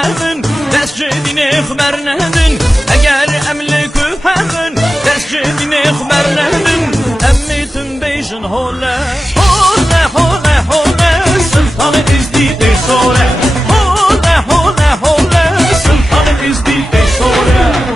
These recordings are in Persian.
همن دست جدین خبر ندن اگر املکو همن دست جدین خبر ندن امیتون بیشن هوله هوله هوله هوله سلطان ازدیده سوره هوله هوله هوله سلطان ازدیده سوره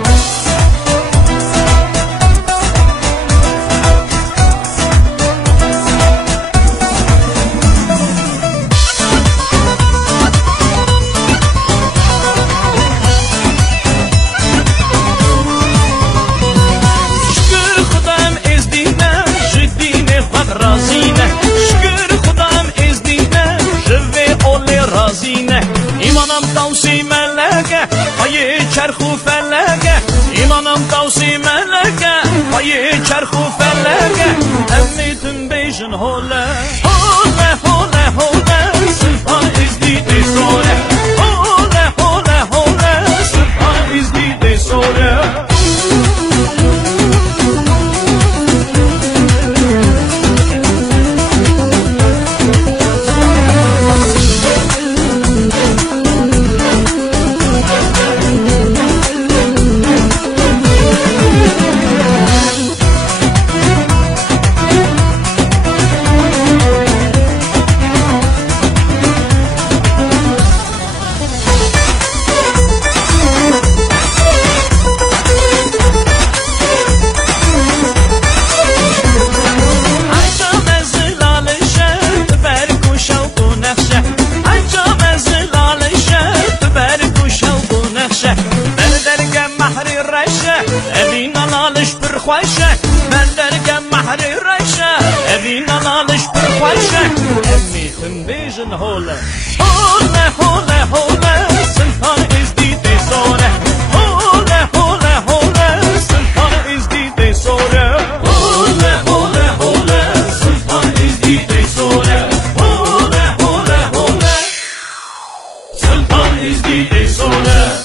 رازینه شکر خدام از دینه جوه اولی رازینه ایمانم توسی ملکه پای چرخ و فلکه ایمانم توسی ملکه پای چرخ و فلکه امیتون بیشن هوله هوله هوله هوله سلطان از دیده سوره هوله هوله هوله سلطان از دیده سوره خوشه من درگم محری رشه اوین نالش پر خوشه امیتون بیشن هوله هوله هوله هوله سلطان از دیده سوره هوله هوله هوله سلطان از دیده سوره هوله هوله هوله سلطان از دیده سوره هوله هوله هوله سلطان از دیده سوره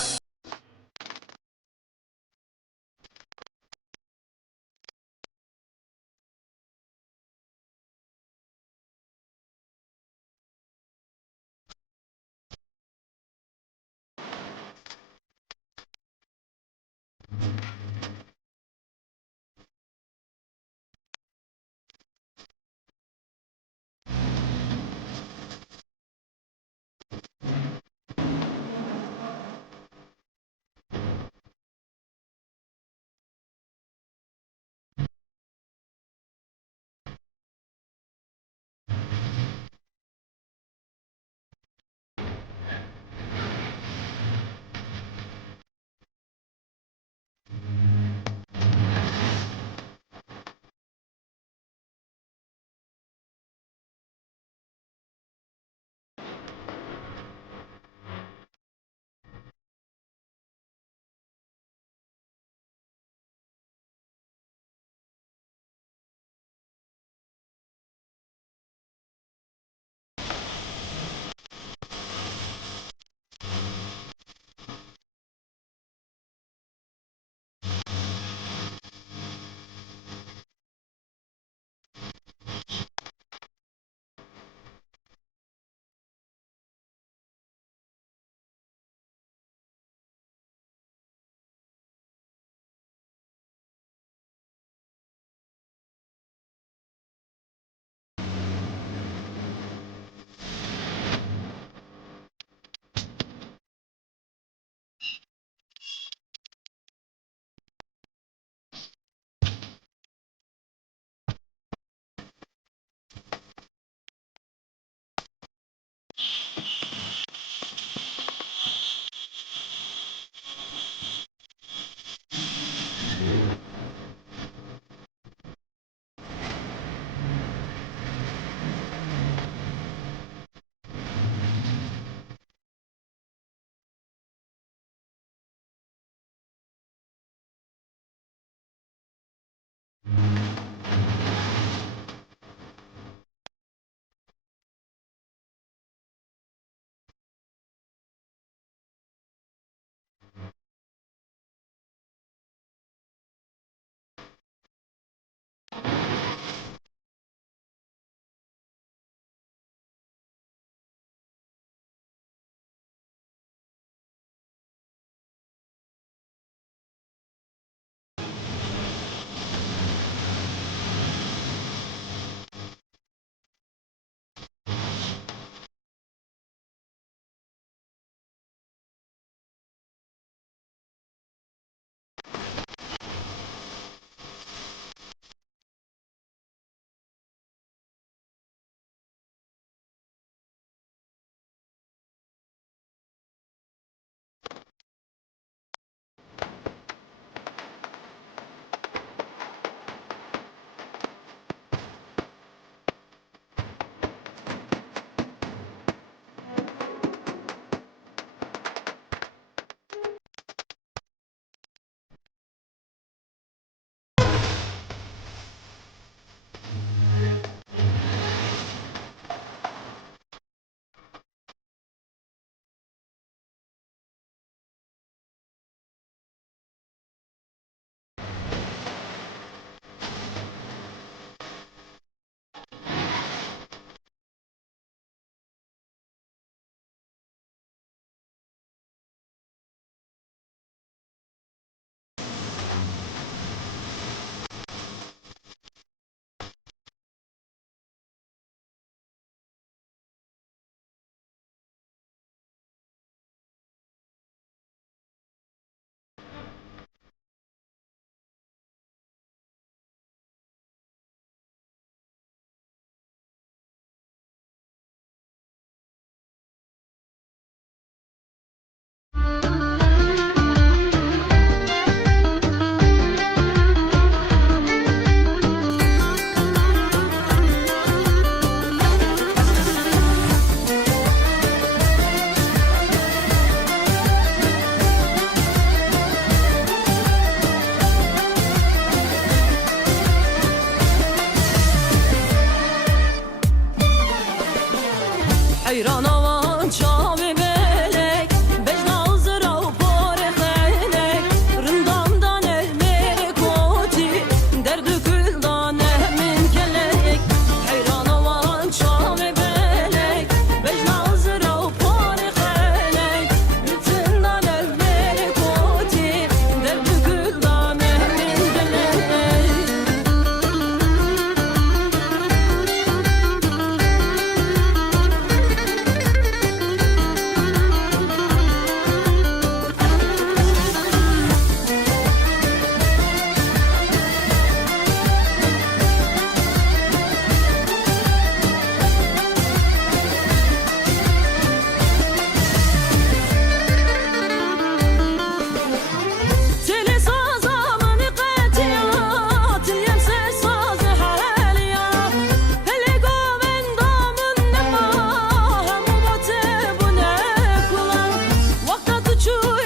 وجود